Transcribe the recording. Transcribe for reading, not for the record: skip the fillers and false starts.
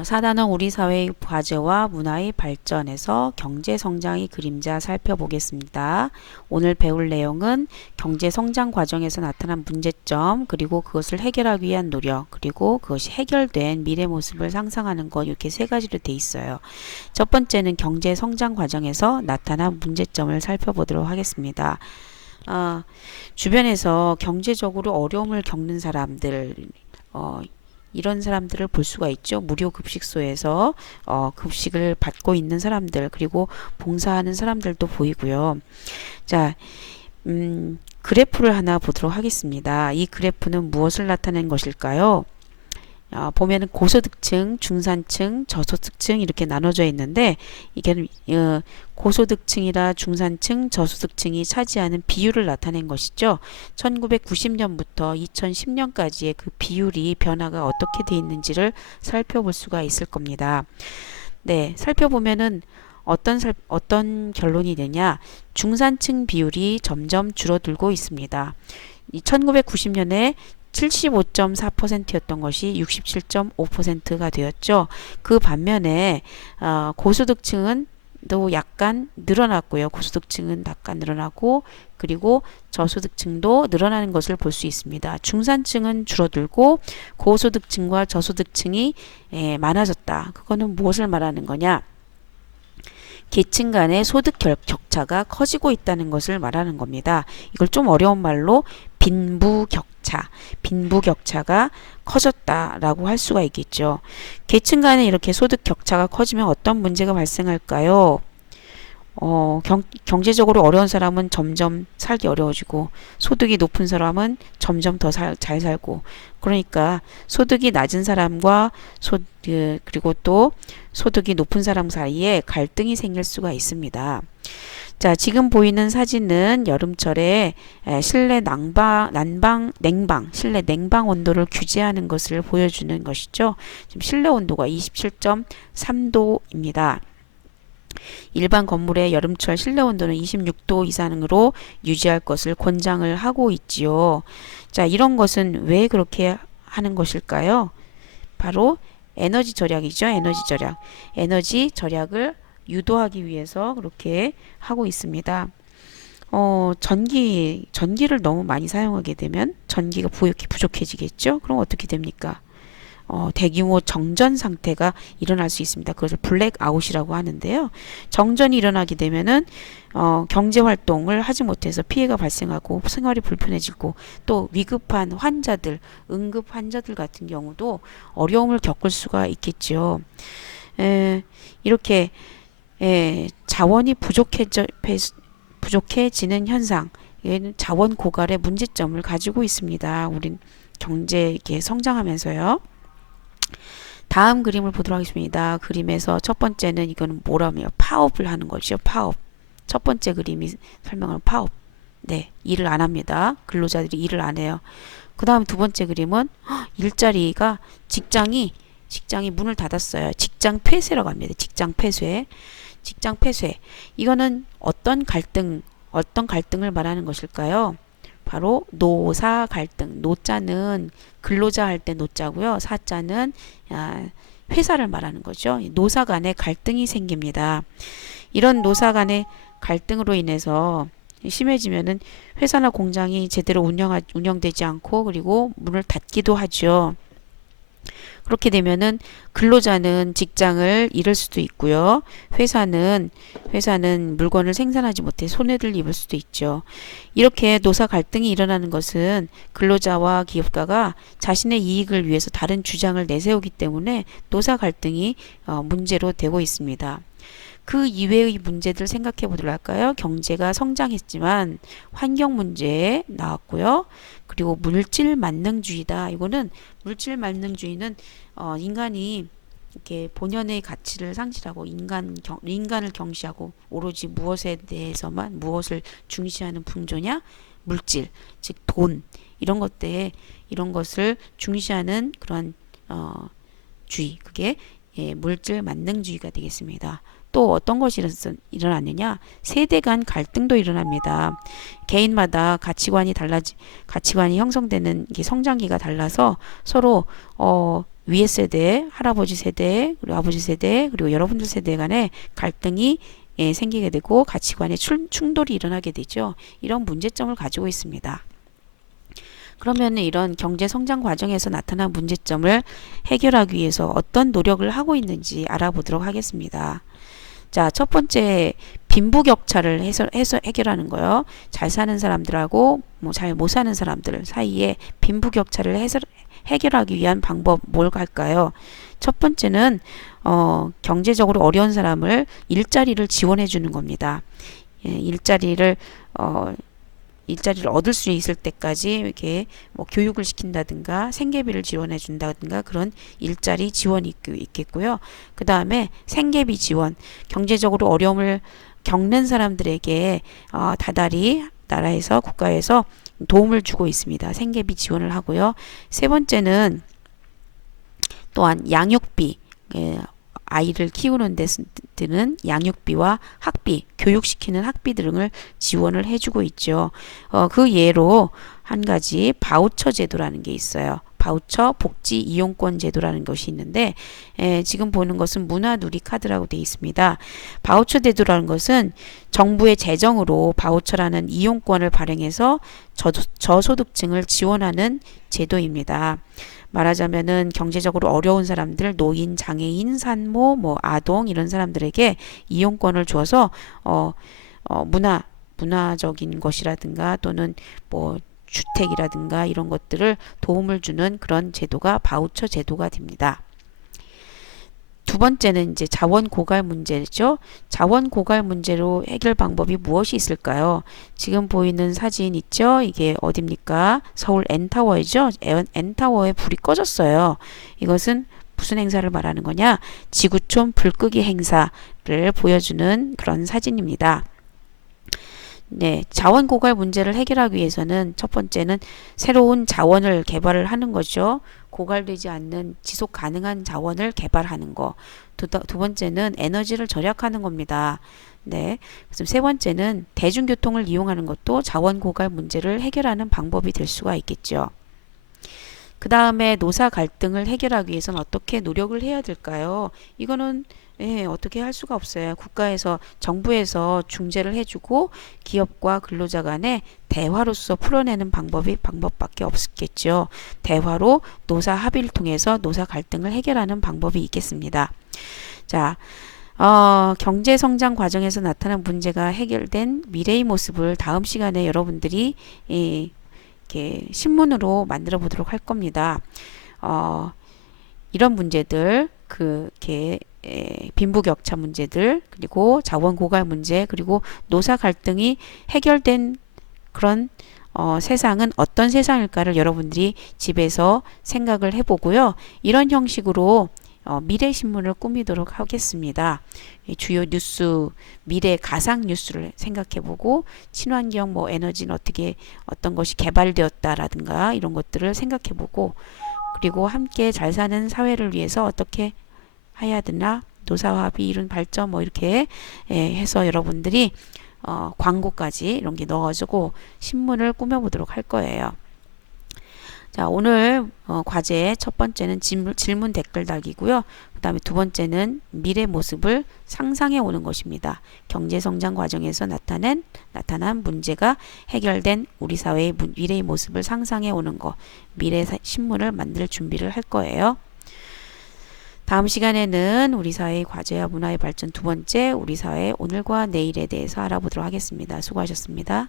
4단원 우리 사회의 과제와 문화의 발전에서 경제 성장의 그림자 살펴보겠습니다. 오늘 배울 내용은 경제 성장 과정에서 나타난 문제점, 그리고 그것을 해결하기 위한 노력, 그리고 그것이 해결된 미래 모습을 상상하는 것, 이렇게 세 가지로 돼 있어요. 첫 번째는 경제 성장 과정에서 나타난 문제점을 살펴보도록 하겠습니다. 주변에서 경제적으로 어려움을 겪는 사람들, 이런 사람들을 볼 수가 있죠. 무료 급식소에서 급식을 받고 있는 사람들, 그리고 봉사하는 사람들도 보이고요. 자, 그래프를 하나 보도록 하겠습니다. 이 그래프는 무엇을 나타낸 것일까요? 보면은 고소득층, 중산층, 저소득층 이렇게 나눠져 있는데, 이게 고소득층이라 중산층, 저소득층이 차지하는 비율을 나타낸 것이죠. 1990년부터 2010년까지의 그 비율이 변화가 어떻게 돼 있는지를 살펴볼 수가 있을 겁니다. 네, 살펴보면은 어떤 결론이 되냐? 중산층 비율이 점점 줄어들고 있습니다. 1990년에 75.4%였던 것이 67.5%가 되었죠. 그 반면에 고소득층은 또 약간 늘어났고요. 고소득층은 약간 늘어나고, 그리고 저소득층도 늘어나는 것을 볼 수 있습니다. 중산층은 줄어들고 고소득층과 저소득층이 많아졌다. 그거는 무엇을 말하는 거냐? 계층 간의 소득 격차가 커지고 있다는 것을 말하는 겁니다. 이걸 좀 어려운 말로 빈부격차가 커졌다라고 할 수가 있겠죠. 계층 간에 이렇게 소득 격차가 커지면 어떤 문제가 발생할까요? 경제적으로 어려운 사람은 점점 살기 어려워지고, 소득이 높은 사람은 점점 더 잘 살고, 그러니까 소득이 낮은 사람과 그리고 또 소득이 높은 사람 사이에 갈등이 생길 수가 있습니다. 자, 지금 보이는 사진은 여름철에 실내 실내 냉방 온도를 규제하는 것을 보여주는 것이죠. 지금 실내 온도가 27.3도입니다. 일반 건물의 여름철 실내 온도는 26도 이상으로 유지할 것을 권장을 하고 있지요. 자, 이런 것은 왜 그렇게 하는 것일까요? 바로 에너지 절약이죠. 에너지 절약을 유도하기 위해서 그렇게 하고 있습니다. 전기를 너무 많이 사용하게 되면 전기가 부족해지겠죠. 그럼 어떻게 됩니까? 대규모 정전 상태가 일어날 수 있습니다. 그것을 블랙아웃이라고 하는데요. 정전이 일어나게 되면은 경제 활동을 하지 못해서 피해가 발생하고 생활이 불편해지고, 또 위급한 환자들, 응급 환자들 같은 경우도 어려움을 겪을 수가 있겠죠. 이렇게 자원이 부족해지는 현상, 얘는 자원 고갈의 문제점을 가지고 있습니다. 우린 경제 이렇게 성장하면서요. 다음 그림을 보도록 하겠습니다. 그림에서 첫 번째는 이거는 뭐라며 파업을 하는 것이죠. 파업. 첫 번째 그림이 설명하는 파업. 네, 일을 안 합니다. 근로자들이 일을 안 해요. 그 다음 두 번째 그림은 직장이 문을 닫았어요. 직장 폐쇄라고 합니다. 직장 폐쇄. 이거는 어떤 갈등을 말하는 것일까요? 바로 노사 갈등. 노자는 근로자 할 때 노자고요. 사자는 회사를 말하는 거죠. 노사 간의 갈등이 생깁니다. 이런 노사 간의 갈등으로 인해서 심해지면은 회사나 공장이 제대로 운영되지 않고, 그리고 문을 닫기도 하죠. 그렇게 되면은 근로자는 직장을 잃을 수도 있고요. 회사는 물건을 생산하지 못해 손해를 입을 수도 있죠. 이렇게 노사 갈등이 일어나는 것은 근로자와 기업가가 자신의 이익을 위해서 다른 주장을 내세우기 때문에 노사 갈등이 문제로 되고 있습니다. 그 이외의 문제들 생각해 보도록 할까요? 경제가 성장했지만 환경 문제 나왔고요. 그리고 물질 만능주의다. 이거는 물질 만능주의는 인간이 이렇게 본연의 가치를 상실하고 인간을 경시하고 오로지 무엇을 중시하는 풍조냐? 물질, 즉 돈, 이런 것을 중시하는 그런 주의. 그게 물질 만능주의가 되겠습니다. 또 어떤 것이 일어났느냐? 세대 간 갈등도 일어납니다. 개인마다 가치관이 형성되는 성장기가 달라서 서로 위에 세대, 할아버지 세대, 그리고 아버지 세대, 그리고 여러분들 세대 간에 갈등이 생기게 되고 가치관의 충돌이 일어나게 되죠. 이런 문제점을 가지고 있습니다. 그러면 이런 경제 성장 과정에서 나타난 문제점을 해결하기 위해서 어떤 노력을 하고 있는지 알아보도록 하겠습니다. 자, 첫 번째 빈부격차를 해결하는 거요. 잘 사는 사람들하고 뭐 잘 못 사는 사람들 사이에 빈부격차를 해결하기 위한 방법 뭘 할까요? 첫 번째는 경제적으로 어려운 사람을 일자리를 지원해 주는 겁니다. 일자리를 얻을 수 있을 때까지 이렇게 뭐 교육을 시킨다든가 생계비를 지원해 준다든가 그런 일자리 지원이 있겠고요. 그 다음에 생계비 지원, 경제적으로 어려움을 겪는 사람들에게 다달이 나라에서 국가에서 도움을 주고 있습니다. 생계비 지원을 하고요. 세 번째는 또한 양육비, 아이를 키우는 데 드는 양육비와 학비, 교육시키는 학비 등을 지원을 해주고 있죠. 그 예로 한 가지 바우처 제도라는 게 있어요. 바우처 복지 이용권 제도라는 것이 있는데 지금 보는 것은 문화누리 카드라고 되어 있습니다. 바우처 제도라는 것은 정부의 재정으로 바우처라는 이용권을 발행해서 저소득층을 지원하는 제도입니다. 말하자면은 경제적으로 어려운 사람들, 노인, 장애인, 산모, 뭐 아동 이런 사람들에게 이용권을 주어서 문화적인 것이라든가 또는 뭐 주택이라든가 이런 것들을 도움을 주는 그런 제도가 바우처 제도가 됩니다. 두 번째는 이제 자원 고갈 문제죠. 자원 고갈 문제로 해결 방법이 무엇이 있을까요? 지금 보이는 사진 있죠? 이게 어딥니까? 서울 N타워이죠? N타워에 불이 꺼졌어요. 이것은 무슨 행사를 말하는 거냐? 지구촌 불끄기 행사를 보여주는 그런 사진입니다. 네, 자원 고갈 문제를 해결하기 위해서는 첫 번째는 새로운 자원을 개발을 하는 거죠. 고갈되지 않는 지속 가능한 자원을 개발하는 거. 두 번째는 에너지를 절약하는 겁니다. 네. 그래서 세 번째는 대중교통을 이용하는 것도 자원 고갈 문제를 해결하는 방법이 될 수가 있겠죠. 그 다음에 노사 갈등을 해결하기 위해서는 어떻게 노력을 해야 될까요? 이거는 어떻게 할 수가 없어요. 국가에서 정부에서 중재를 해주고 기업과 근로자 간에 대화로서 풀어내는 방법밖에 없겠죠. 대화로 노사 합의를 통해서 노사 갈등을 해결하는 방법이 있겠습니다. 자, 경제 성장 과정에서 나타난 문제가 해결된 미래의 모습을 다음 시간에 여러분들이 이렇게 신문으로 만들어 보도록 할 겁니다. 이런 문제들, 빈부격차 문제들, 그리고 자원 고갈 문제, 그리고 노사 갈등이 해결된 그런 세상은 어떤 세상일까를 여러분들이 집에서 생각을 해보고요. 이런 형식으로 미래신문을 꾸미도록 하겠습니다. 주요 뉴스, 미래 가상 뉴스를 생각해보고 친환경 뭐 에너지는 어떤 것이 개발되었다라든가 이런 것들을 생각해보고 그리고 함께 잘 사는 사회를 위해서 어떻게 해야 되나 노사합의 이룬 발전 뭐 이렇게 해서 여러분들이 광고까지 이런 게 넣어주고 신문을 꾸며보도록 할 거예요. 자, 오늘 과제 첫 번째는 질문 댓글 달기고요. 그 다음에 두 번째는 미래 모습을 상상해 오는 것입니다. 경제 성장 과정에서 나타난 문제가 해결된 우리 사회의 미래의 모습을 상상해 오는 거, 미래 신문을 만들 준비를 할 거예요. 다음 시간에는 우리 사회의 과제와 문화의 발전 두 번째, 우리 사회의 오늘과 내일에 대해서 알아보도록 하겠습니다. 수고하셨습니다.